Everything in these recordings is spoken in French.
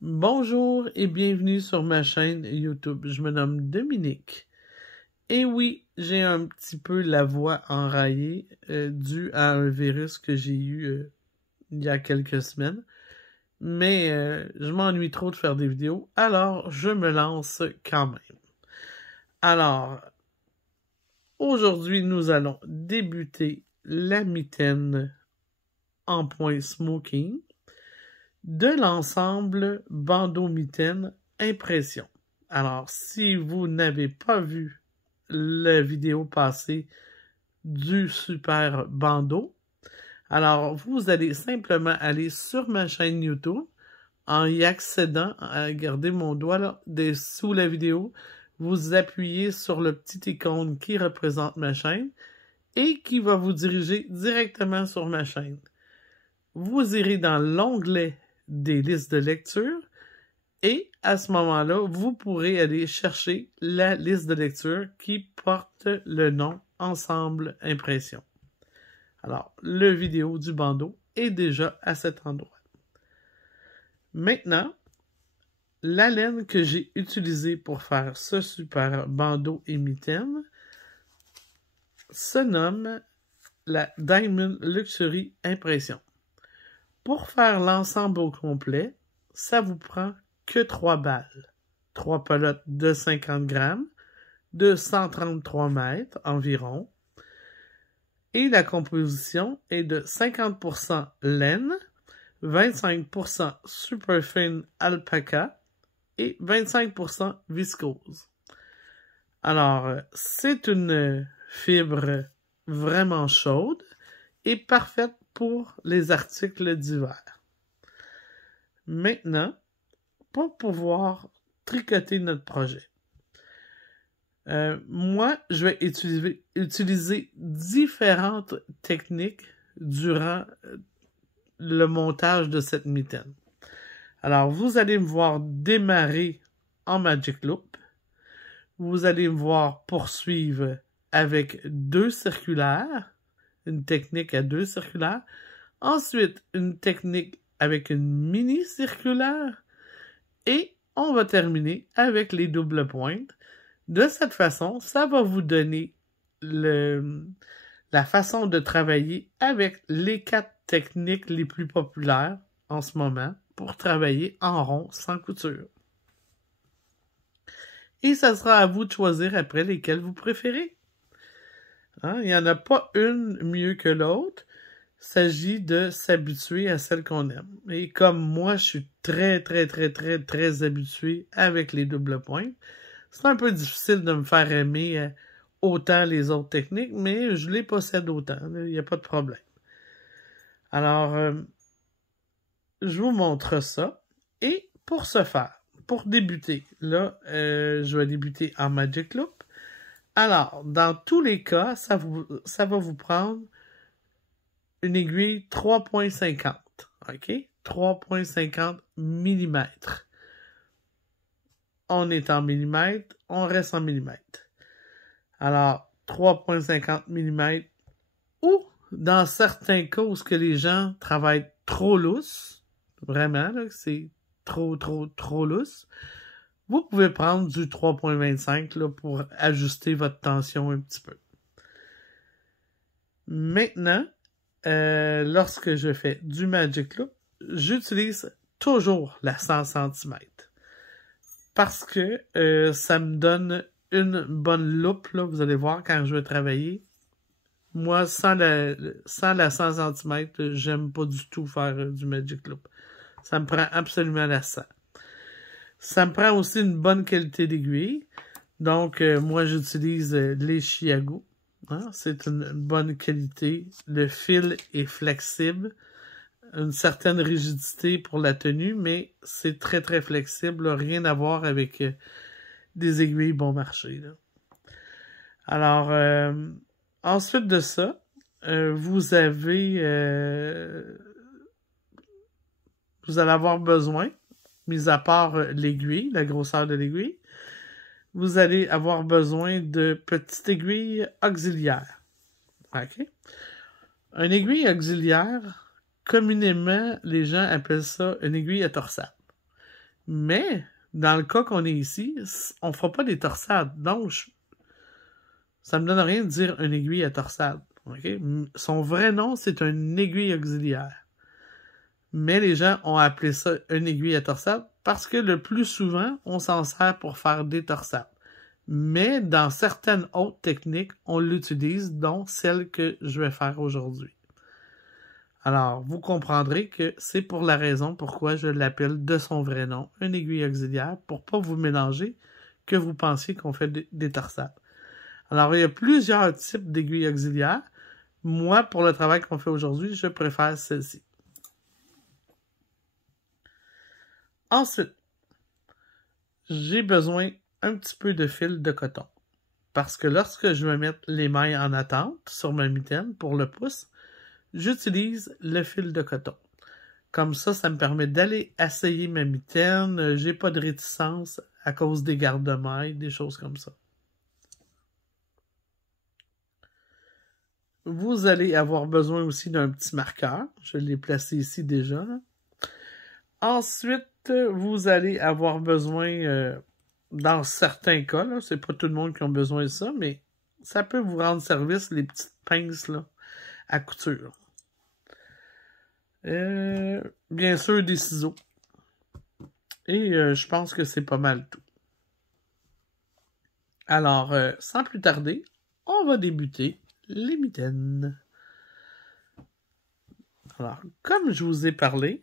Bonjour et bienvenue sur ma chaîne YouTube. Je me nomme Dominique. Et oui, j'ai un petit peu la voix enraillée due à un virus que j'ai eu il y a quelques semaines. Mais je m'ennuie trop de faire des vidéos, alors je me lance quand même. Alors, aujourd'hui, nous allons débuter la mitaine en point smoking de l'ensemble bandeau mitaine impression. Alors, si vous n'avez pas vu la vidéo passée du super bandeau, alors vous allez simplement aller sur ma chaîne YouTube en y accédant, à garder mon doigt là, sous la vidéo, vous appuyez sur le petit icône qui représente ma chaîne et qui va vous diriger directement sur ma chaîne. Vous irez dans l'onglet des listes de lecture et à ce moment-là, vous pourrez aller chercher la liste de lecture qui porte le nom Ensemble Impression. Alors, le vidéo du bandeau est déjà à cet endroit. Maintenant, la laine que j'ai utilisée pour faire ce super bandeau et mitaine se nomme la Diamond Luxury Impression. Pour faire l'ensemble au complet, ça vous prend que 3 balles. 3 pelotes de 50 grammes, de 133 mètres environ. Et la composition est de 50% laine, 25% superfine alpaca et 25% viscose. Alors, c'est une fibre vraiment chaude et parfaite pour les articles d'hiver. Maintenant, pour pouvoir tricoter notre projet, moi, je vais utiliser différentes techniques durant le montage de cette mitaine. Alors, vous allez me voir démarrer en Magic Loop. Vous allez me voir poursuivre avec 2 circulaires, une technique à 2 circulaires. Ensuite, une technique avec une mini circulaire. Et on va terminer avec les doubles pointes. De cette façon, ça va vous donner la façon de travailler avec les 4 techniques les plus populaires en ce moment pour travailler en rond sans couture. Et ça sera à vous de choisir après lesquelles vous préférez. Hein? Il n'y en a pas une mieux que l'autre. Il s'agit de s'habituer à celle qu'on aime. Et comme moi, je suis très habitué avec les doubles pointes, c'est un peu difficile de me faire aimer autant les autres techniques, mais je les possède autant. Il n'y a pas de problème. Alors, je vous montre ça. Et pour ce faire, pour débuter, là, je vais débuter en Magic Loop. Alors, dans tous les cas, ça va vous prendre une aiguille 3.50, OK? 3.50 mm. On est en millimètres, on reste en millimètres. Alors, 3.50 mm, ou dans certains cas où les gens travaillent trop lousse, vraiment, c'est trop lousse, vous pouvez prendre du 3.25 pour ajuster votre tension un petit peu. Maintenant, lorsque je fais du Magic Loop, j'utilise toujours la 100 cm. Parce que ça me donne une bonne loupe, là, vous allez voir quand je vais travailler. Moi, sans la 100 cm, j'aime pas du tout faire du Magic Loop. Ça me prend absolument la 100. Ça me prend aussi une bonne qualité d'aiguille. Donc, moi, j'utilise les Chiago. Hein? C'est une bonne qualité. Le fil est flexible. Une certaine rigidité pour la tenue, mais c'est très flexible. Là, rien à voir avec des aiguilles bon marché. Là. Alors, ensuite de ça, vous allez avoir besoin, mis à part l'aiguille, la grosseur de l'aiguille, vous allez avoir besoin de petites aiguilles auxiliaires. OK? Une aiguille auxiliaire, communément, les gens appellent ça une aiguille à torsade. Mais, dans le cas qu'on est ici, on ne fera pas des torsades. Donc, ça me donne rien de dire une aiguille à torsade. Okay? Son vrai nom, c'est une aiguille auxiliaire. Mais les gens ont appelé ça une aiguille à torsade parce que le plus souvent, on s'en sert pour faire des torsades. Mais dans certaines autres techniques, on l'utilise, dont celle que je vais faire aujourd'hui. Alors, vous comprendrez que c'est pour la raison pourquoi je l'appelle de son vrai nom, une aiguille auxiliaire, pour pas vous mélanger, que vous pensiez qu'on fait des torsades. Alors, il y a plusieurs types d'aiguilles auxiliaires. Moi, pour le travail qu'on fait aujourd'hui, je préfère celle-ci. Ensuite, j'ai besoin un petit peu de fil de coton. Parce que lorsque je vais mettre les mailles en attente sur ma mitaine pour le pouce, j'utilise le fil de coton. Comme ça me permet d'aller essayer ma mitaine. J'ai pas de réticence à cause des garde-mailles, des choses comme ça. Vous allez avoir besoin aussi d'un petit marqueur. Je l'ai placé ici déjà. Ensuite, vous allez avoir besoin, dans certains cas, c'est pas tout le monde qui a besoin de ça, mais ça peut vous rendre service, les petites pinces là, à couture. Bien sûr, des ciseaux. Et je pense que c'est pas mal tout. Alors, sans plus tarder, on va débuter les mitaines. Alors, comme je vous ai parlé,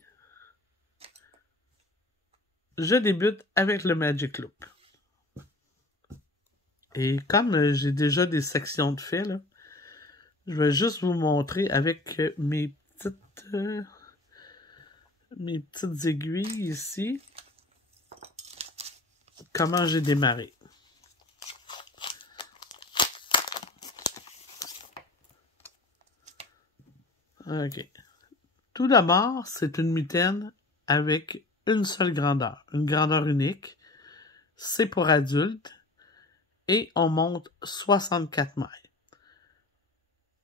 je débute avec le Magic Loop. Et comme j'ai déjà des sections de fait, là, je vais juste vous montrer avec mes petites aiguilles ici comment j'ai démarré. OK. Tout d'abord, c'est une mitaine avec une seule grandeur, une grandeur unique. C'est pour adultes et on monte 64 mailles.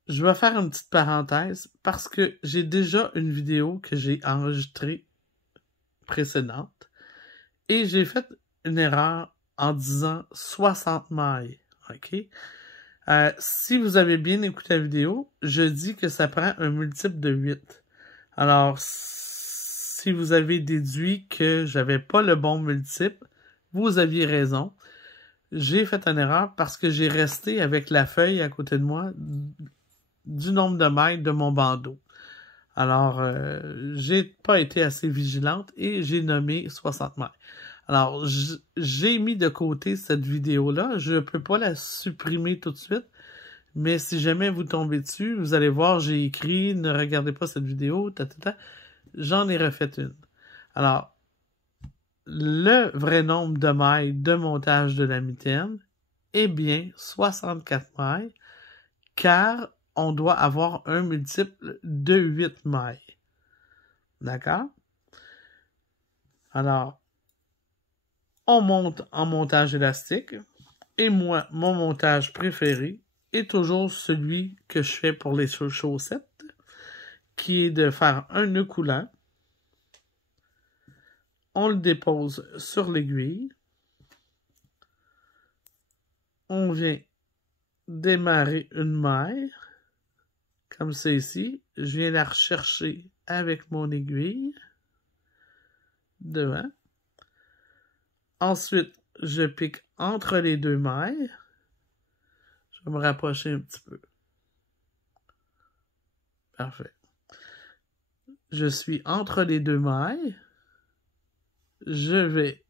Je vais faire une petite parenthèse parce que j'ai déjà une vidéo que j'ai enregistrée précédente et j'ai fait une erreur en disant 60 mailles. OK? Si vous avez bien écouté la vidéo, je dis que ça prend un multiple de 8. Alors, si vous avez déduit que j'avais pas le bon multiple, vous aviez raison. J'ai fait une erreur parce que j'ai resté avec la feuille à côté de moi du nombre de mailles de mon bandeau. Alors, j'ai pas été assez vigilante et j'ai nommé 60 mailles. Alors, j'ai mis de côté cette vidéo-là. Je peux pas la supprimer tout de suite. Mais si jamais vous tombez dessus, vous allez voir, j'ai écrit « Ne regardez pas cette vidéo », J'en ai refait une. Alors, le vrai nombre de mailles de montage de la mitaine est bien 64 mailles, car on doit avoir un multiple de 8 mailles. D'accord? Alors, on monte en montage élastique. Et moi, mon montage préféré est toujours celui que je fais pour les chaussettes, qui est de faire un nœud coulant. On le dépose sur l'aiguille. On vient démarrer une maille, comme c'est ici. Je viens la rechercher avec mon aiguille devant. Ensuite, je pique entre les deux mailles. Je vais me rapprocher un petit peu. Parfait. Je suis entre les deux mailles. Je vais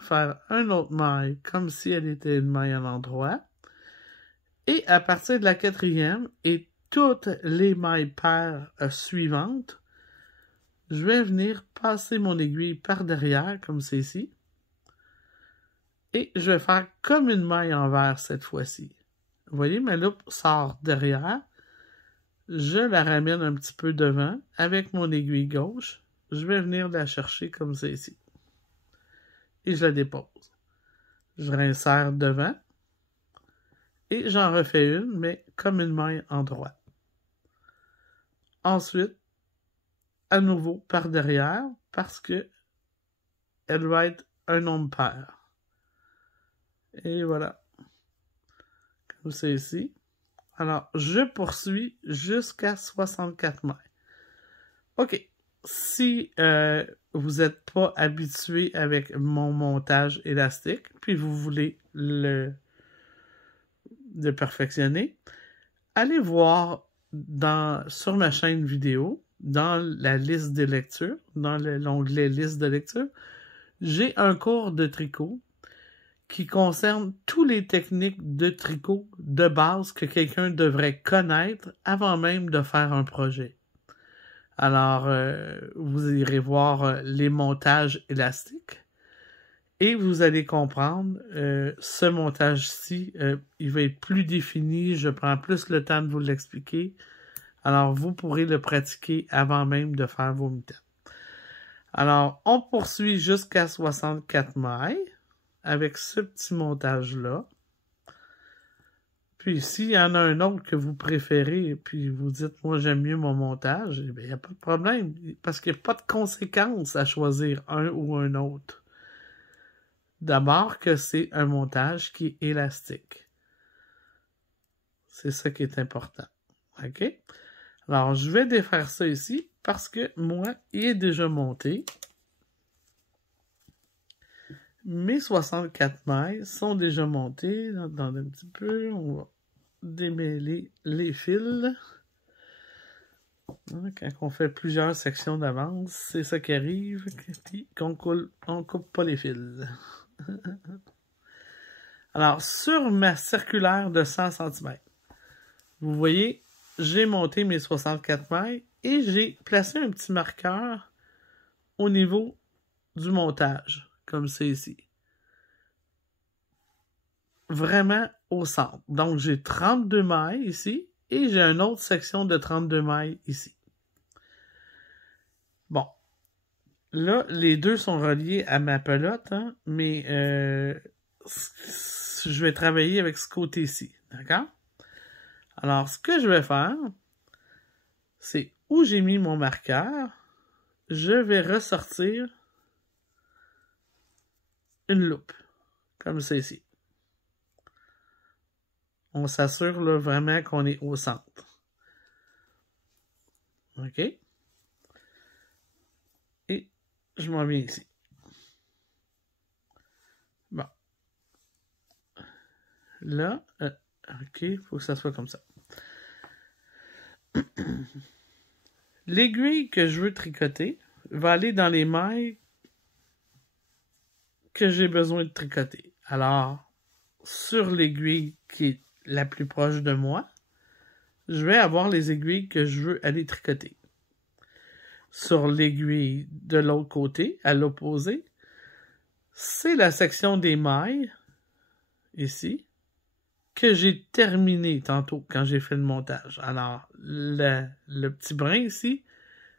faire une autre maille comme si elle était une maille à l'endroit. Et à partir de la quatrième et toutes les mailles paires suivantes, je vais venir passer mon aiguille par derrière, comme c'est ici. Et je vais faire comme une maille envers cette fois-ci. Vous voyez, ma loupe sort derrière. Je la ramène un petit peu devant avec mon aiguille gauche. Je vais venir la chercher comme c'est ici. Et je la dépose. Je réinsère devant. Et j'en refais une, mais comme une maille en droite. Ensuite, à nouveau par derrière, parce que elle va être un nombre pair. Et voilà. Comme c'est ici. Alors, je poursuis jusqu'à 64 mètres. OK. Si vous n'êtes pas habitué avec mon montage élastique, puis vous voulez le perfectionner, allez voir sur ma chaîne vidéo, dans la liste de lecture, dans l'onglet liste de lecture, j'ai un cours de tricot qui concerne toutes les techniques de tricot de base que quelqu'un devrait connaître avant même de faire un projet. Alors, vous irez voir les montages élastiques et vous allez comprendre ce montage-ci, il va être plus défini, je prends plus le temps de vous l'expliquer. Alors, vous pourrez le pratiquer avant même de faire vos mitaines. Alors, on poursuit jusqu'à 64 mailles avec ce petit montage-là. Puis, s'il y en a un autre que vous préférez, puis vous dites, moi, j'aime mieux mon montage, eh bien, il n'y a pas de problème, parce qu'il n'y a pas de conséquences à choisir un ou un autre. D'abord que c'est un montage qui est élastique. C'est ça qui est important. OK? Alors, je vais défaire ça ici, parce que moi, il est déjà monté. Mes 64 mailles sont déjà montées. Attendez un petit peu. On va démêler les fils. Quand on fait plusieurs sections d'avance, c'est ça qui arrive. Puis qu'on coupe pas les fils. Alors, sur ma circulaire de 100 cm, vous voyez, j'ai monté mes 64 mailles et j'ai placé un petit marqueur au niveau du montage, comme c'est ici. Vraiment au centre. Donc, j'ai 32 mailles ici et j'ai une autre section de 32 mailles ici. Bon. Là, les deux sont reliés à ma pelote, hein, mais je vais travailler avec ce côté-ci. D'accord? Alors, ce que je vais faire, c'est où j'ai mis mon marqueur, je vais ressortir une loupe, comme c'est ici. On s'assure là vraiment qu'on est au centre. OK? Et je m'en viens ici. Bon. Là, OK, il faut que ça soit comme ça. L'aiguille que je veux tricoter va aller dans les mailles que j'ai besoin de tricoter. Alors, sur l'aiguille qui est la plus proche de moi, je vais avoir les aiguilles que je veux aller tricoter. Sur l'aiguille de l'autre côté, à l'opposé, c'est la section des mailles, ici, que j'ai terminé tantôt quand j'ai fait le montage. Alors, le petit brin ici,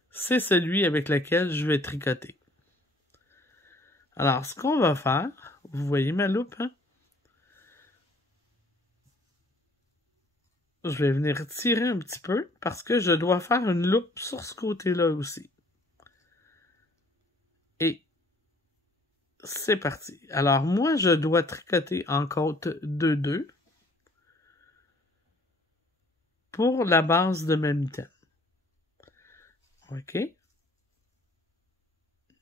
c'est celui avec lequel je vais tricoter. Alors, ce qu'on va faire, vous voyez ma loupe, hein? Je vais venir tirer un petit peu parce que je dois faire une loupe sur ce côté-là aussi. Et c'est parti. Alors, moi, je dois tricoter en côte 2-2 pour la base de ma mitaine. OK?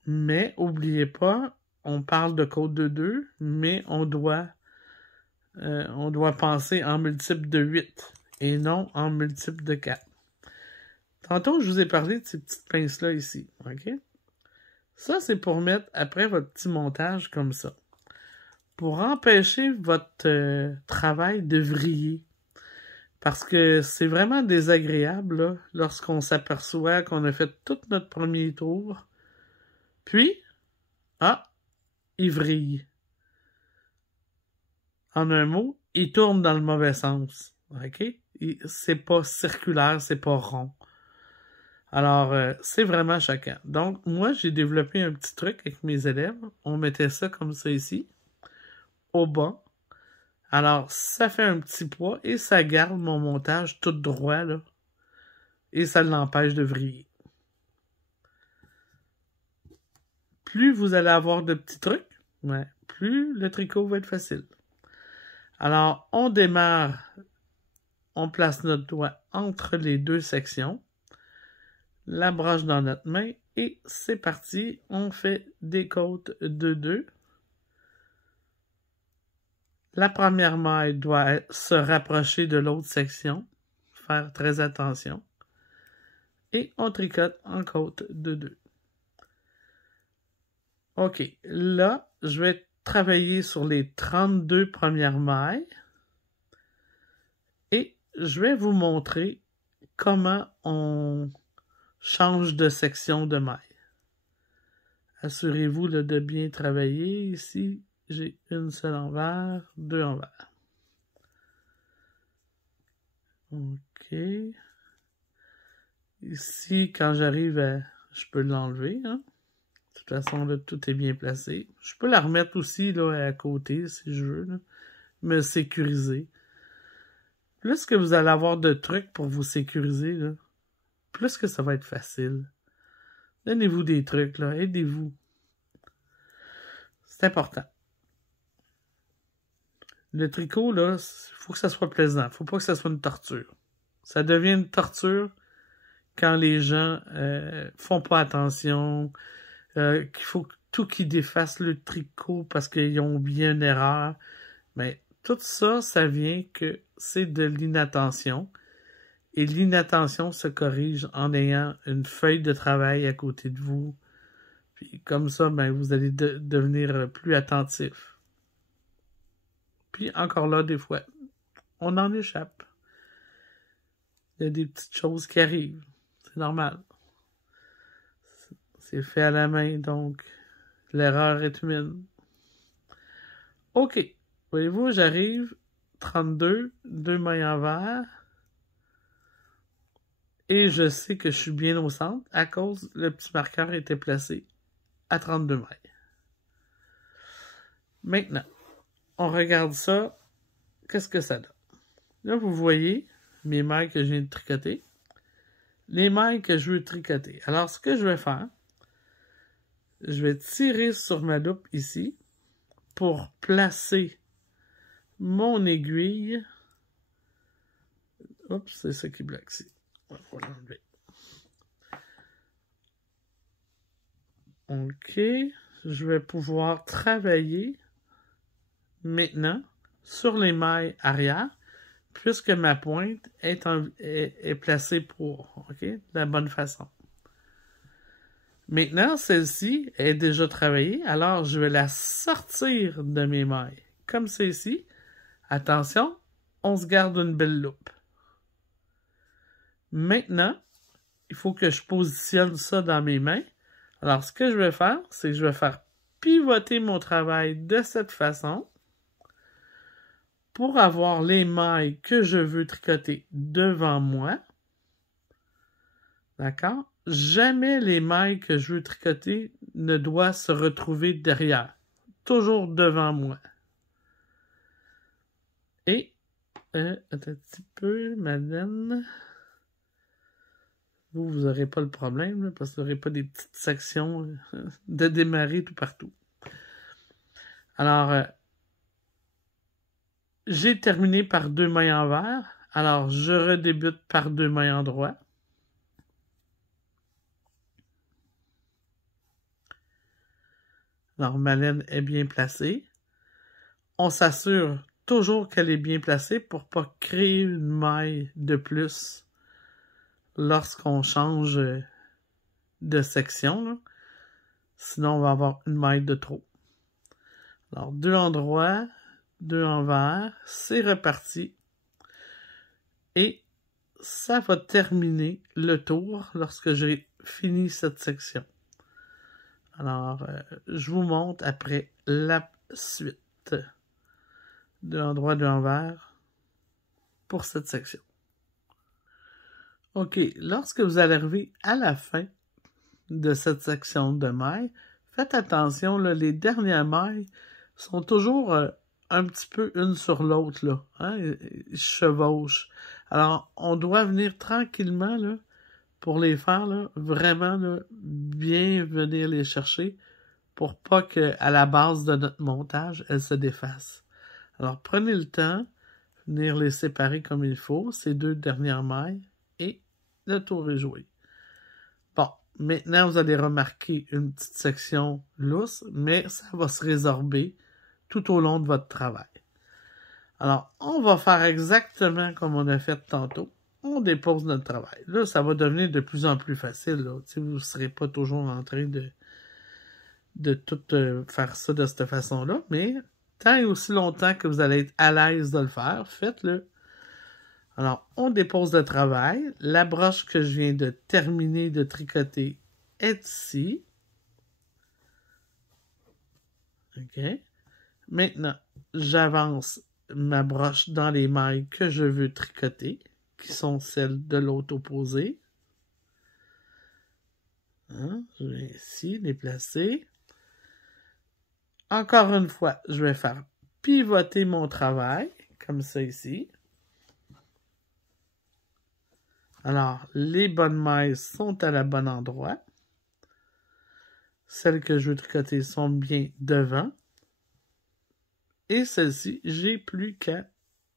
Mais, n'oubliez pas, on parle de côte 2-2, mais on doit penser en multiple de 8 et non en multiple de 4. Tantôt, je vous ai parlé de ces petites pinces-là ici. OK? Ça, c'est pour mettre après votre petit montage comme ça. Pour empêcher votre travail de vriller. Parce que c'est vraiment désagréable là, lorsqu'on s'aperçoit qu'on a fait tout notre premier tour. Puis, il vrille. En un mot, il tourne dans le mauvais sens. OK? C'est pas circulaire, c'est pas rond. Alors, c'est vraiment choquant. Donc, moi, j'ai développé un petit truc avec mes élèves. On mettait ça comme ça ici, au bas. Alors, ça fait un petit poids et ça garde mon montage tout droit, là. Et ça l'empêche de vriller. plus vous allez avoir de petits trucs, ouais, plus le tricot va être facile. Alors, on démarre, on place notre doigt entre les deux sections, la broche dans notre main, et c'est parti, on fait des côtes de 2. La première maille doit se rapprocher de l'autre section, faire très attention, et on tricote en côte de 2. OK, là, je vais travailler sur les 32 premières mailles, et je vais vous montrer comment on change de section de maille. Assurez-vous de bien travailler. Ici, j'ai une seule envers, 2 envers. OK. Ici, quand j'arrive à... Je peux l'enlever, hein. De toute façon, là, tout est bien placé. Je peux la remettre aussi là, à côté, si je veux, là. Me sécuriser. Plus que vous allez avoir de trucs pour vous sécuriser, là, plus que ça va être facile. Donnez-vous des trucs, là. Aidez-vous. C'est important. Le tricot, là, il faut que ça soit plaisant. Il ne faut pas que ça soit une torture. Ça devient une torture quand les gens font pas attention, qu'il faut tout qu'ils défassent le tricot parce qu'ils ont bien une erreur. Mais tout ça, ça vient que c'est de l'inattention. Et l'inattention se corrige en ayant une feuille de travail à côté de vous. Puis comme ça, ben, vous allez devenir plus attentif. Puis encore là, des fois, on en échappe. Il y a des petites choses qui arrivent. C'est normal. C'est fait à la main, donc l'erreur est humaine. OK. Voyez-vous, j'arrive, 32, 2 mailles envers. Et je sais que je suis bien au centre à cause le petit marqueur était placé à 32 mailles. Maintenant, on regarde ça. Qu'est-ce que ça donne? Là, vous voyez mes mailles que je viens de tricoter. Les mailles que je veux tricoter. Alors, ce que je vais faire, je vais tirer sur ma loupe ici pour placer mon aiguille. Oups, c'est ça qui bloque ici. On va l'enlever. OK. Je vais pouvoir travailler maintenant sur les mailles arrière puisque ma pointe est placée pour, OK, de la bonne façon. Maintenant, celle-ci est déjà travaillée, alors je vais la sortir de mes mailles. Comme celle-ci. Attention, on se garde une belle loupe. Maintenant, il faut que je positionne ça dans mes mains. Alors, ce que je vais faire, c'est que je vais faire pivoter mon travail de cette façon pour avoir les mailles que je veux tricoter devant moi. D'accord? Jamais les mailles que je veux tricoter ne doivent se retrouver derrière. Toujours devant moi. Et, un petit peu, madame. Vous n'aurez pas le problème, là, parce que vous n'aurez pas des petites sections de démarrer tout partout. Alors, j'ai terminé par 2 mailles envers. Alors, je redébute par 2 mailles en droit. Alors, ma laine est bien placée. On s'assure toujours qu'elle est bien placée pour ne pas créer une maille de plus lorsqu'on change de section. Là. Sinon, on va avoir une maille de trop. Alors, 2 en droit, 2 envers, c'est reparti. Et ça va terminer le tour lorsque j'ai fini cette section. Alors, je vous montre après la suite. 2 en droit, 2 envers pour cette section. OK, lorsque vous allez arriver à la fin de cette section de mailles, faites attention, là, les dernières mailles sont toujours un petit peu une sur l'autre, là, hein, ils chevauchent. Alors, on doit venir tranquillement, là, pour les faire, là, vraiment, là, bien venir les chercher pour pas qu'à la base de notre montage, elle se défasse. Alors, prenez le temps, venir les séparer comme il faut, ces deux dernières mailles, et le tour est joué. Bon, maintenant, vous allez remarquer une petite section lousse, mais ça va se résorber tout au long de votre travail. Alors, on va faire exactement comme on a fait tantôt. On dépose notre travail. Là, ça va devenir de plus en plus facile. Là. Vous ne serez pas toujours en train de tout faire ça de cette façon-là, mais tant et aussi longtemps que vous allez être à l'aise de le faire, faites-le. Alors, on dépose le travail. La broche que je viens de terminer de tricoter est ici. OK. Maintenant, j'avance ma broche dans les mailles que je veux tricoter, qui sont celles de l'autre opposé. Hein? Je vais ici les placer. Encore une fois, je vais faire pivoter mon travail, comme ça ici. Alors, les bonnes mailles sont à la bonne endroit. Celles que je veux tricoter sont bien devant. Et celle-ci, j'ai plus qu'à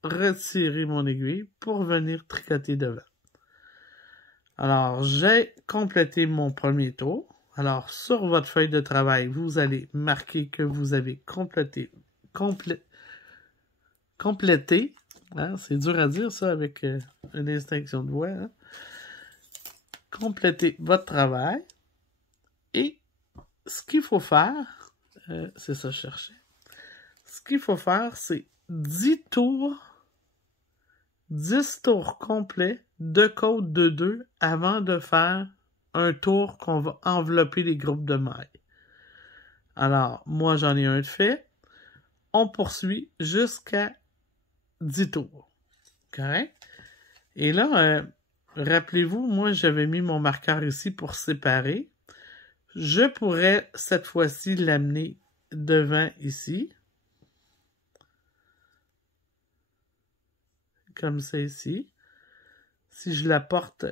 retirer mon aiguille pour venir tricoter devant. Alors, j'ai complété mon premier tour. Alors, sur votre feuille de travail, vous allez marquer que vous avez complété. Hein, c'est dur à dire ça avec une distinction de voix. Hein. Complétez votre travail. Et ce qu'il faut faire, c'est ça que je cherchais. Ce qu'il faut faire, c'est 10 tours complets de côte de 2 avant de faire un tour qu'on va envelopper les groupes de mailles. Alors, moi, j'en ai un de fait. On poursuit jusqu'à 10 tours. Correct? Et là, rappelez-vous, moi, j'avais mis mon marqueur ici pour séparer. Je pourrais, cette fois-ci, l'amener devant ici. Comme ça ici. Si je la porte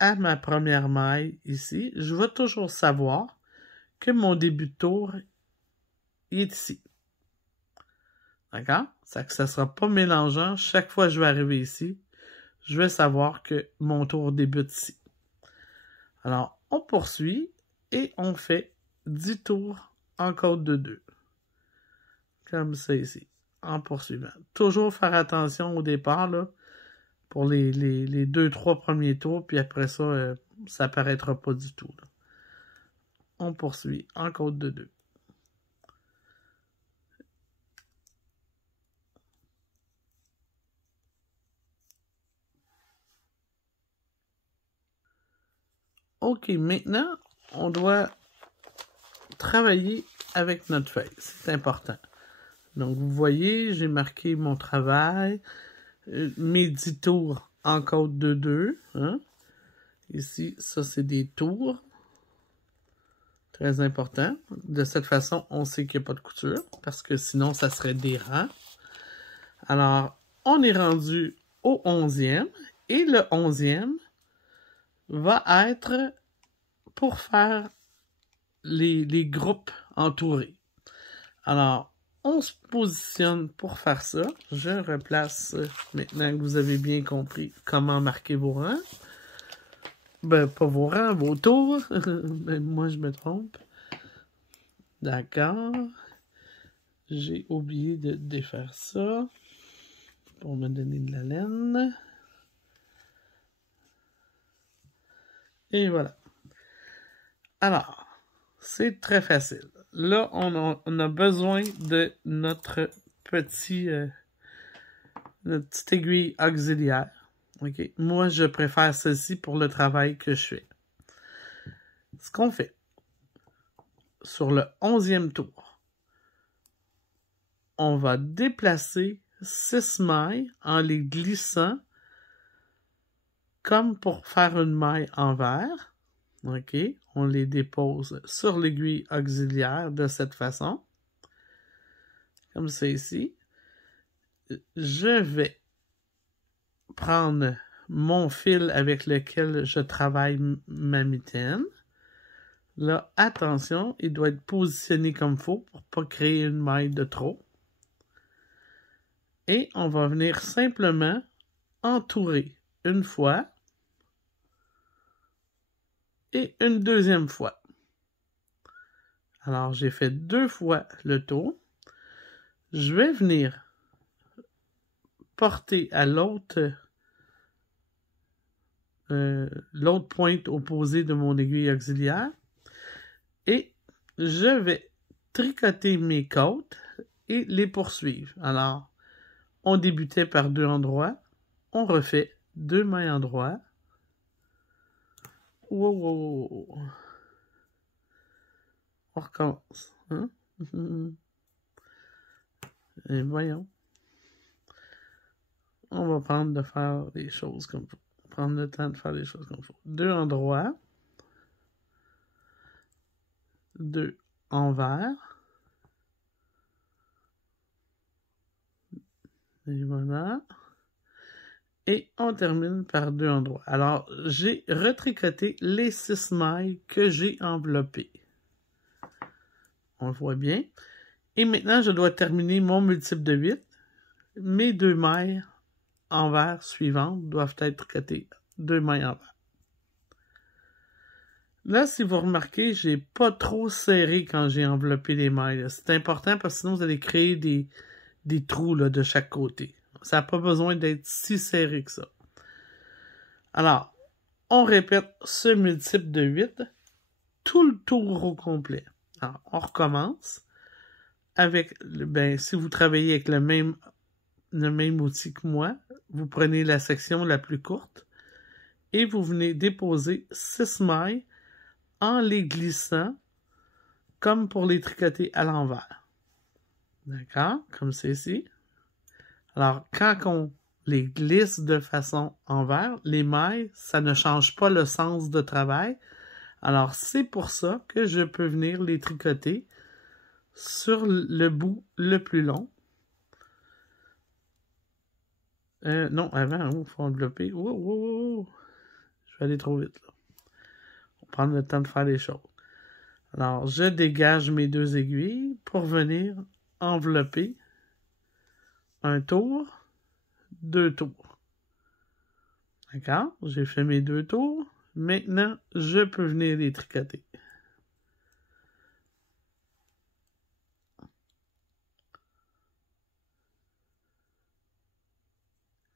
à ma première maille ici, je vais toujours savoir que mon début de tour est ici. D'accord? Ça ne sera pas mélangeant. Chaque fois que je vais arriver ici, je vais savoir que mon tour débute ici. Alors, on poursuit et on fait 10 tours en côte de 2. Comme ça ici, en poursuivant. Toujours faire attention au départ, là, pour les 2-3 premiers tours, puis après ça, ça apparaîtra pas du tout. Là. On poursuit en côte de 2. OK, maintenant, on doit travailler avec notre feuille. C'est important. Donc, vous voyez, j'ai marqué mon travail, mes 10 tours en côte de 2. Hein? Ici, ça, c'est des tours. Très important. De cette façon, on sait qu'il n'y a pas de couture, parce que sinon, ça serait des rangs. Alors, on est rendu au 11e, et le 11e va être pour faire les groupes entourés. Alors, on se positionne pour faire ça. Je replace, maintenant que vous avez bien compris comment marquer vos rangs. Ben, pas vos rangs, vos tours. Ben, moi, je me trompe. D'accord. J'ai oublié de défaire ça pour me donner de la laine. Et voilà. Alors, c'est très facile. Là, on a besoin de notre petite aiguille auxiliaire. Okay? Moi, je préfère celle-ci pour le travail que je fais. Ce qu'on fait, sur le 11e tour, on va déplacer 6 mailles en les glissant comme pour faire une maille envers. OK? On les dépose sur l'aiguille auxiliaire de cette façon. Comme ça ici. Je vais prendre mon fil avec lequel je travaille ma mitaine. Là, attention, il doit être positionné comme il faut pour ne pas créer une maille de trop. Et on va venir simplement entourer une fois et une deuxième fois. Alors, j'ai fait 2 fois le tour. Je vais venir porter à l'autre pointe opposée de mon aiguille auxiliaire et je vais tricoter mes côtes et les poursuivre. Alors, on débutait par 2 endroits, on refait 2 mailles endroits. Wow, wow, wow. On recommence. Hein? Et voyons. On va prendre de faire les choses comme il faut. Prendre le temps de faire les choses comme il faut. 2 endroits. 2 envers. Et voilà. Et on termine par 2 endroits. Alors, j'ai retricoté les 6 mailles que j'ai enveloppées. On le voit bien. Et maintenant, je dois terminer mon multiple de 8. Mes 2 mailles envers suivantes doivent être tricotées 2 mailles envers. Là, si vous remarquez, j'ai pas trop serré quand j'ai enveloppé les mailles. C'est important parce que sinon, vous allez créer des trous là, de chaque côté. Ça n'a pas besoin d'être si serré que ça. Alors, on répète ce multiple de 8 tout le tour au complet. Alors, on recommence avec, si vous travaillez avec le même outil que moi, vous prenez la section la plus courte et vous venez déposer 6 mailles en les glissant comme pour les tricoter à l'envers. D'accord? Comme c'est ici. Alors, quand on les glisse de façon envers, les mailles, ça ne change pas le sens de travail. Alors, c'est pour ça que je peux venir les tricoter sur le bout le plus long. Non, avant, il faut envelopper. Oh. Je vais aller trop vite, là. On va prendre le temps de faire les choses. Alors, je dégage mes 2 aiguilles pour venir envelopper un tour, 2 tours. D'accord? J'ai fait mes 2 tours. Maintenant, je peux venir les tricoter.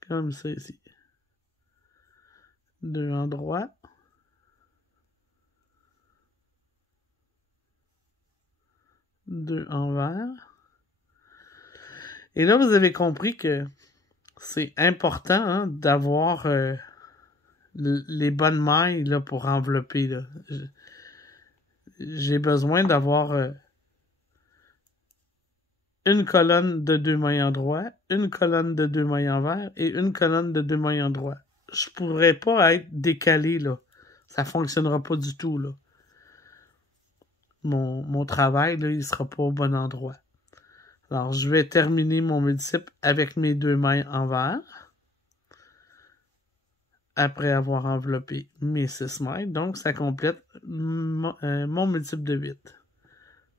Comme ça ici. 2 endroits. 2 envers. Et là, vous avez compris que c'est important d'avoir les bonnes mailles là, pour envelopper. Là. J'ai besoin d'avoir une colonne de 2 mailles endroits, une colonne de 2 mailles envers et une colonne de 2 mailles endroits. Je pourrais pas être décalé, là. Ça fonctionnera pas du tout, là. Mon travail, là, il sera pas au bon endroit. Alors, je vais terminer mon multiple avec mes 2 mailles envers. Après avoir enveloppé mes 6 mailles. Donc, ça complète mon multiple de 8.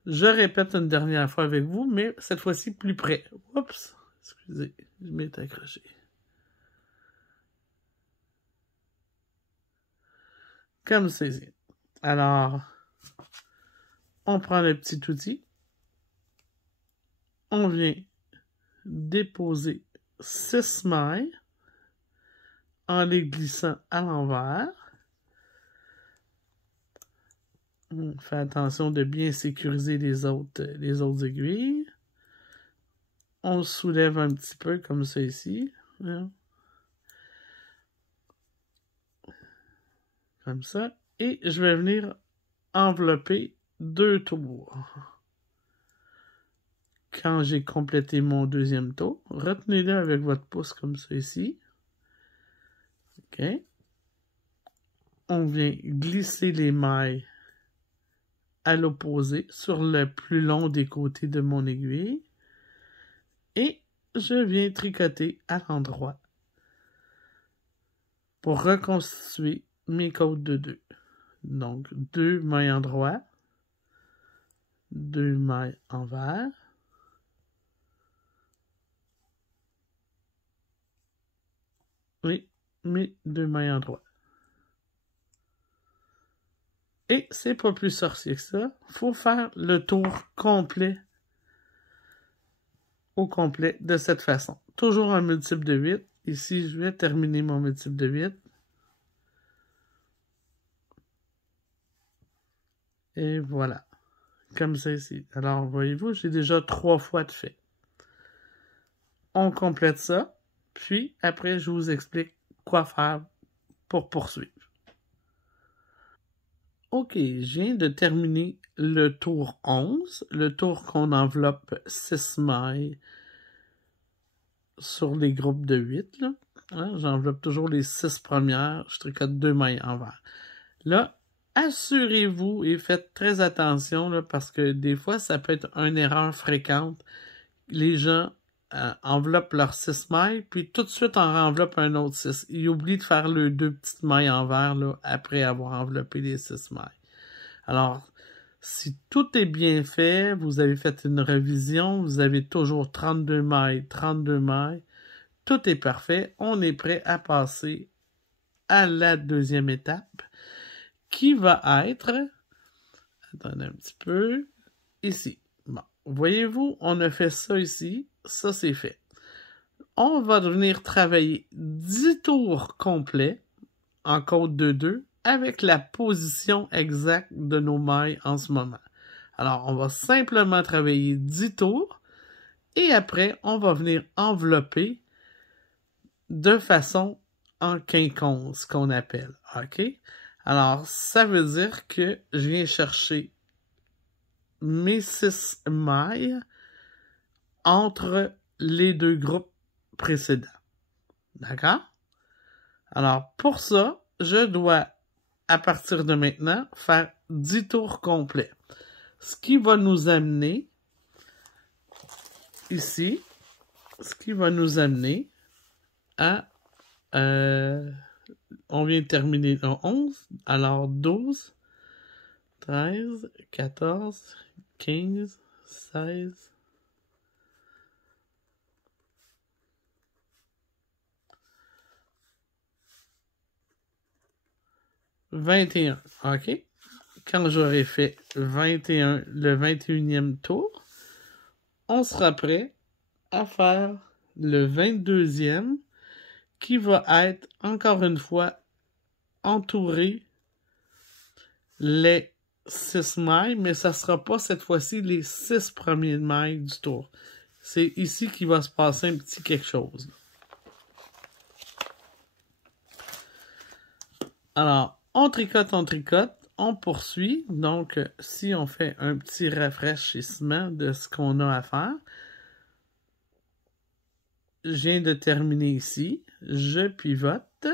Je répète une dernière fois avec vous, mais cette fois-ci plus près. Oups! Excusez, je m'étais accroché. Comme ceci. Alors, on prend le petit outil. On vient déposer 6 mailles en les glissant à l'envers. On fait attention de bien sécuriser les autres aiguilles. On soulève un petit peu comme ça ici. Comme ça. Et je vais venir envelopper 2 tours. Quand j'ai complété mon 2e tour, retenez-le avec votre pouce comme ça ici. OK. On vient glisser les mailles à l'opposé sur le plus long des côtés de mon aiguille. Et je viens tricoter à l'endroit pour reconstituer mes côtes de 2. Donc, 2 mailles en droit, 2 mailles envers, oui, mais 2 mailles en droit. Et c'est pas plus sorcier que ça. Faut faire le tour complet, au complet, de cette façon. Toujours un multiple de 8. Ici, je vais terminer mon multiple de 8. Et voilà. Comme ça ici. Alors, voyez-vous, j'ai déjà 3 fois de fait. On complète ça. Puis, après, je vous explique quoi faire pour poursuivre. OK, je viens de terminer le tour 11, le tour qu'on enveloppe 6 mailles sur les groupes de 8. Là. Hein, j'enveloppe toujours les 6 premières, je tricote 2 mailles envers. Là, assurez-vous et faites très attention là, parce que des fois, ça peut être une erreur fréquente. Les gens enveloppent leurs 6 mailles, puis tout de suite en enveloppent un autre 6. Ils oublient de faire les 2 petites mailles envers là, après avoir enveloppé les 6 mailles. Alors, si tout est bien fait, vous avez fait une révision, vous avez toujours 32 mailles, tout est parfait, on est prêt à passer à la deuxième étape, qui va être, attendez un petit peu, ici. Bon, voyez-vous, on a fait ça ici, ça c'est fait. On va venir travailler 10 tours complets en côte de 2 avec la position exacte de nos mailles en ce moment. Alors, on va simplement travailler 10 tours et après, on va venir envelopper de façon en quinconce, qu'on appelle. OK? Alors, ça veut dire que je viens chercher mes 6 mailles entre les 2 groupes précédents. D'accord? Alors, pour ça, je dois, à partir de maintenant, faire 10 tours complets. Ce qui va nous amener ici, à... on vient de terminer le 11, alors 12, 13, 14, 15, 16... 21, OK? Quand j'aurai fait 21, le 21e tour, on sera prêt à faire le 22e qui va être, encore une fois, entouré les 6 mailles, mais ça ne sera pas cette fois-ci les 6 premiers mailles du tour. C'est ici qu'il va se passer un petit quelque chose. Alors, on tricote, on poursuit. Donc, si on fait un petit rafraîchissement de ce qu'on a à faire, je viens de terminer ici. Je pivote.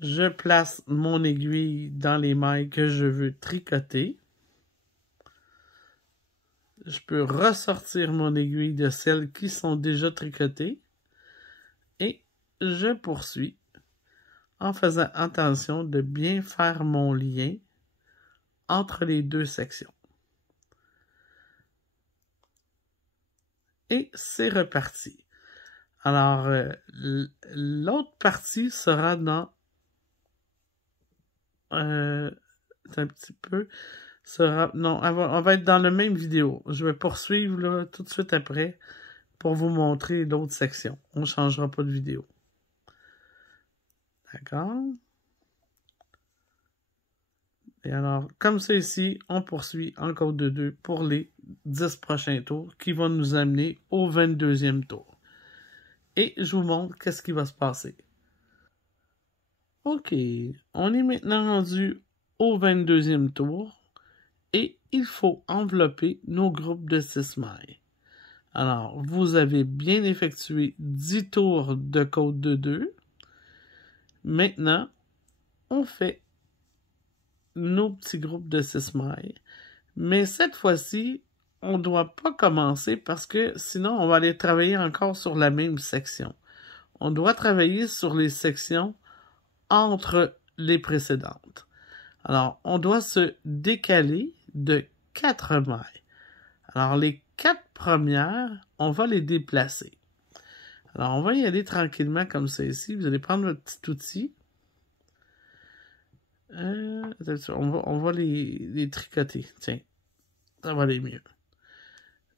Je place mon aiguille dans les mailles que je veux tricoter. Je peux ressortir mon aiguille de celles qui sont déjà tricotées. Et je poursuis en faisant attention de bien faire mon lien entre les 2 sections. Et c'est reparti. Alors, l'autre partie sera dans... un petit peu... non, on va être dans la même vidéo. Je vais poursuivre là, tout de suite après pour vous montrer l'autre section. On ne changera pas de vidéo. D'accord? Et alors, comme ça ici, on poursuit en côte de 2 pour les 10 prochains tours qui vont nous amener au 22e tour. Et je vous montre qu'est-ce qui va se passer. OK, on est maintenant rendu au 22e tour et il faut envelopper nos groupes de 6 mailles. Alors, vous avez bien effectué 10 tours de côte de 2. Maintenant, on fait nos petits groupes de 6 mailles. Mais cette fois-ci, on ne doit pas commencer parce que sinon, on va aller travailler encore sur la même section. On doit travailler sur les sections entre les précédentes. Alors, on doit se décaler de 4 mailles. Alors, les 4 premières, on va les déplacer. Alors, on va y aller tranquillement comme ça ici. Vous allez prendre votre petit outil. On va les tricoter. Tiens, ça va aller mieux.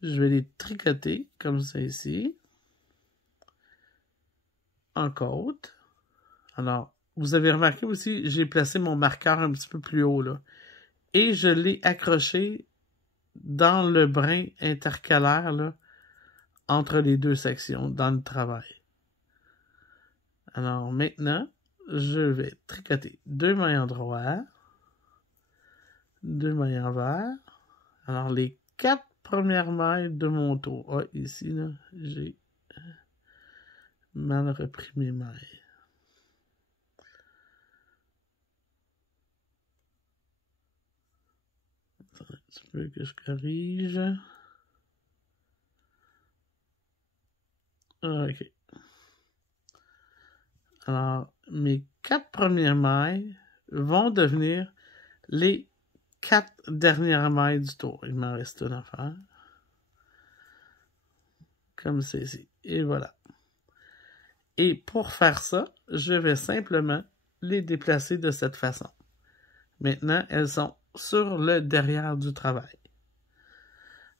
Je vais les tricoter comme ça ici. En côte. Alors, vous avez remarqué aussi, j'ai placé mon marqueur un petit peu plus haut, là. Et je l'ai accroché dans le brin intercalaire, là, entre les deux sections, dans le travail. Alors, maintenant, je vais tricoter 2 mailles endroits, 2 mailles envers. Alors, les 4 premières mailles de mon tour. Ah, ici, là, j'ai mal repris mes mailles. Attends un petit peu que je corrige. OK. Alors, mes 4 premières mailles vont devenir les 4 dernières mailles du tour. Il m'en reste une à faire. Comme ceci. Et voilà. Et pour faire ça, je vais simplement les déplacer de cette façon. Maintenant, elles sont sur le derrière du travail.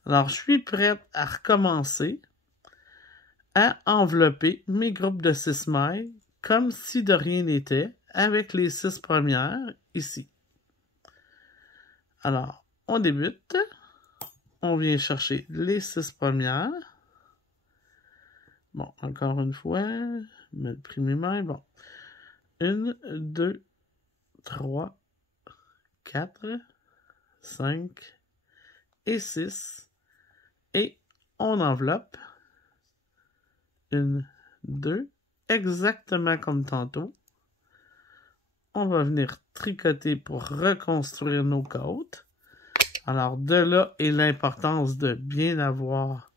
Alors, je suis prête à recommencer à envelopper mes groupes de 6 mailles comme si de rien n'était avec les 6 premières ici. Alors, on débute. On vient chercher les 6 premières. Bon, encore une fois, mettre pris mes mailles. Bon, 1, 2, 3, 4, 5 et 6. Et on enveloppe. 1, 2, exactement comme tantôt. On va venir tricoter pour reconstruire nos côtes. Alors, de là est l'importance de bien avoir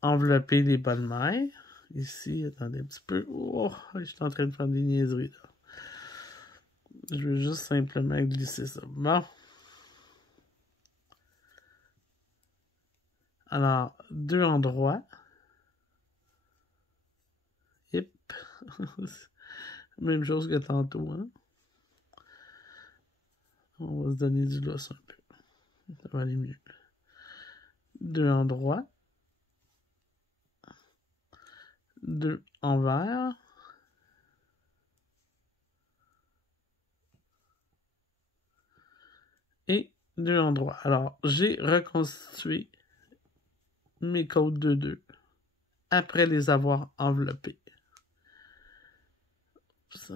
enveloppé les bonnes mailles. Ici, attendez un petit peu. Oh, je suis en train de faire des niaiseries, là. Je veux juste simplement glisser ça. Bon. Alors, 2 endroits. Yep. Même chose que tantôt, hein. On va se donner du lousse un peu. Ça va aller mieux. 2 endroits. 2 envers. Et 2 endroits. Alors, j'ai reconstitué mes côtes de 2 après les avoir enveloppées. Ça.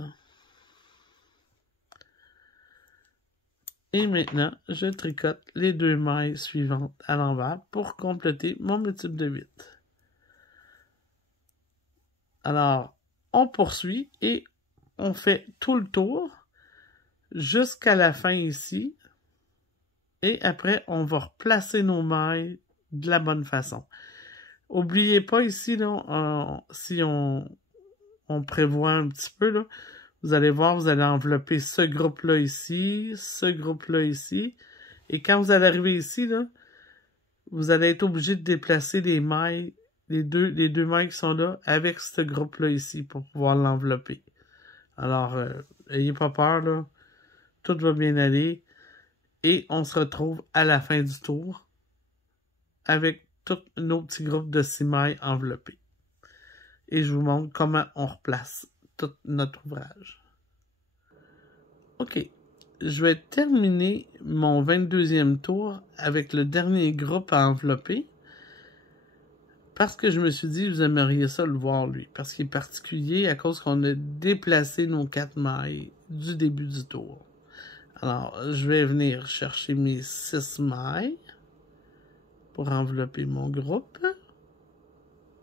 Et maintenant, je tricote les 2 mailles suivantes à l'envers pour compléter mon multiple de 8. Alors, on poursuit et on fait tout le tour jusqu'à la fin ici. Et après, on va replacer nos mailles de la bonne façon. N'oubliez pas ici, là, si on prévoit un petit peu, là, vous allez voir, vous allez envelopper ce groupe-là ici, ce groupe-là ici. Et quand vous allez arriver ici, là, vous allez être obligé de déplacer les mailles, les deux mailles qui sont là, avec ce groupe-là ici pour pouvoir l'envelopper. Alors, ayez pas peur, là. Tout va bien aller. Et on se retrouve à la fin du tour avec tous nos petits groupes de 6 mailles enveloppés. Et je vous montre comment on replace tout notre ouvrage. OK. Je vais terminer mon 22e tour avec le dernier groupe à envelopper. Parce que je me suis dit, vous aimeriez ça le voir, lui. Parce qu'il est particulier à cause qu'on a déplacé nos 4 mailles du début du tour. Alors, je vais venir chercher mes 6 mailles pour envelopper mon groupe.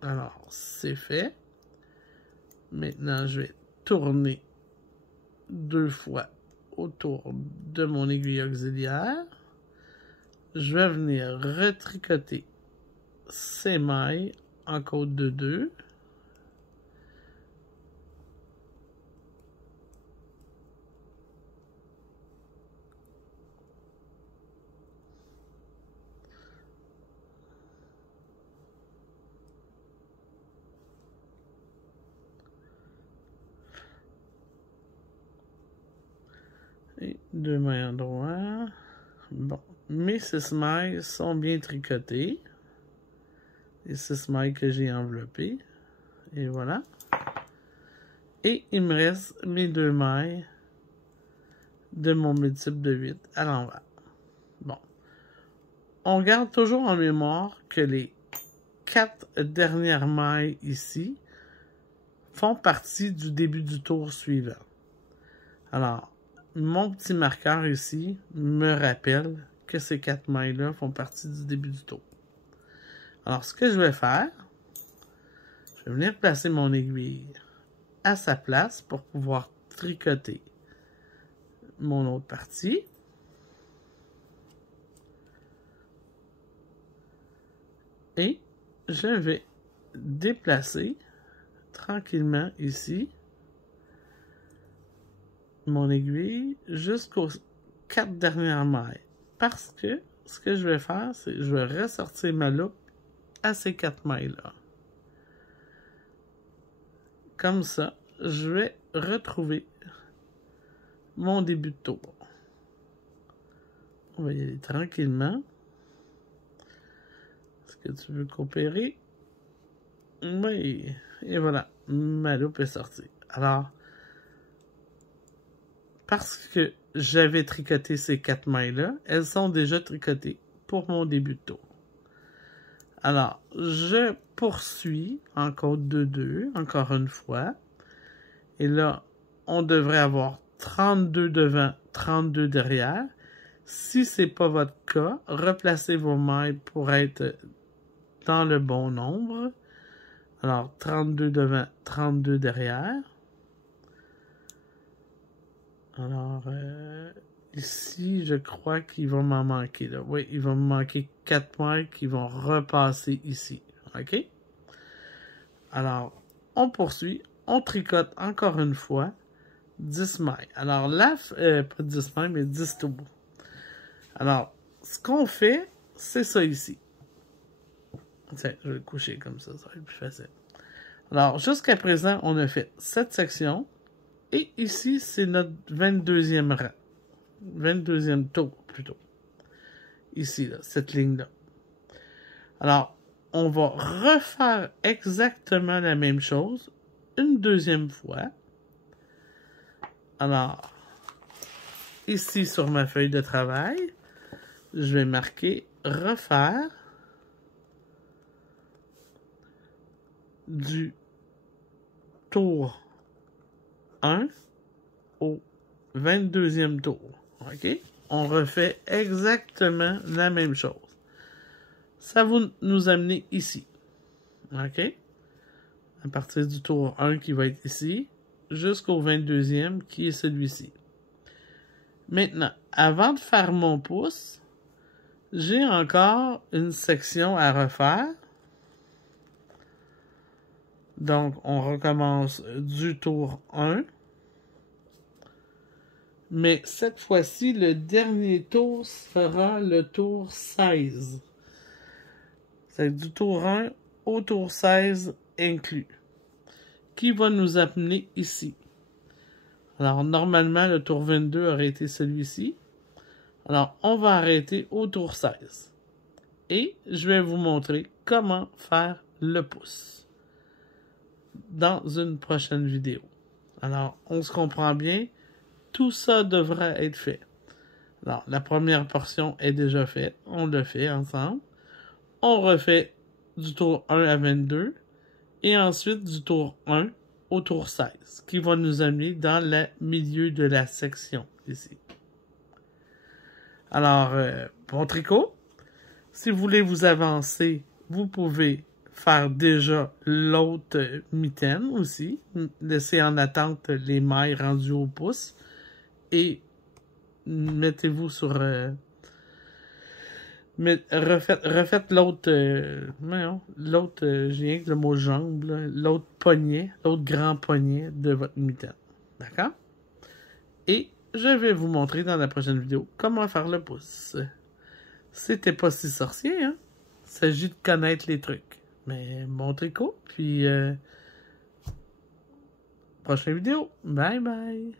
Alors, c'est fait. Maintenant, je vais tourner 2 fois autour de mon aiguille auxiliaire. Je vais venir retricoter ces mailles en côte de 2. 2 mailles en droit. Bon, mes 6 mailles sont bien tricotées. Les 6 mailles que j'ai enveloppées. Et voilà. Et il me reste mes 2 mailles de mon multiple de 8 à l'envers. Bon. On garde toujours en mémoire que les 4 dernières mailles ici font partie du début du tour suivant. Alors, mon petit marqueur ici me rappelle que ces 4 mailles-là font partie du début du tour. Alors, ce que je vais faire, je vais venir placer mon aiguille à sa place pour pouvoir tricoter mon autre partie. Et je vais déplacer tranquillement ici mon aiguille jusqu'aux 4 dernières mailles. Parce que ce que je vais faire, c'est que je vais ressortir ma loupe à ces 4 mailles-là. Comme ça, je vais retrouver mon début de tour. On va y aller tranquillement. Est-ce que tu veux coopérer? Oui. Et voilà, ma loupe est sortie. Alors, parce que j'avais tricoté ces 4 mailles-là, elles sont déjà tricotées pour mon début de tour. Alors, je poursuis en code 2-2, encore une fois. Et là, on devrait avoir 32 devant, 32 derrière. Si ce n'est pas votre cas, replacez vos mailles pour être dans le bon nombre. Alors, 32 devant, 32 derrière. Alors, ici, je crois qu'il va m'en manquer. Là. Oui, il va me manquer 4 mailles qui vont repasser ici. OK? Alors, on poursuit. On tricote encore une fois 10 mailles. Alors là, pas 10 mailles, mais 10 tours. Alors, ce qu'on fait, c'est ça ici. Tiens, je vais le coucher comme ça va être plus facile. Alors, jusqu'à présent, on a fait cette section. Et ici, c'est notre 22e rang. 22e tour, plutôt. Ici, là, cette ligne-là. Alors, on va refaire exactement la même chose une deuxième fois. Alors, ici, sur ma feuille de travail, je vais marquer « Refaire » du tour 1 au 22e tour. OK? On refait exactement la même chose. Ça va nous amener ici. OK? À partir du tour 1 qui va être ici, jusqu'au 22e qui est celui-ci. Maintenant, avant de faire mon pouce, j'ai encore une section à refaire. Donc, on recommence du tour 1. Mais cette fois-ci, le dernier tour sera le tour 16. C'est du tour 1 au tour 16 inclus. Qui va nous amener ici. Alors, normalement, le tour 22 aurait été celui-ci. Alors, on va arrêter au tour 16. Et je vais vous montrer comment faire le pouce dans une prochaine vidéo. Alors, on se comprend bien. Tout ça devrait être fait. Alors, la première portion est déjà faite. On le fait ensemble. On refait du tour 1 à 22. Et ensuite, du tour 1 au tour 16. Qui va nous amener dans le milieu de la section, ici. Alors, bon tricot. Si vous voulez vous avancer, vous pouvez faire déjà l'autre mitaine aussi. Laissez en attente les mailles rendues au pouce. Et mettez-vous sur... refaites l'autre... l'autre, j'ai rien que le mot jambe, l'autre poignet, l'autre grand poignet de votre mitaine. D'accord? Et je vais vous montrer dans la prochaine vidéo comment faire le pouce. C'était pas si sorcier, hein? Il s'agit de connaître les trucs. Mais bon tricot, puis prochaine vidéo. Bye bye!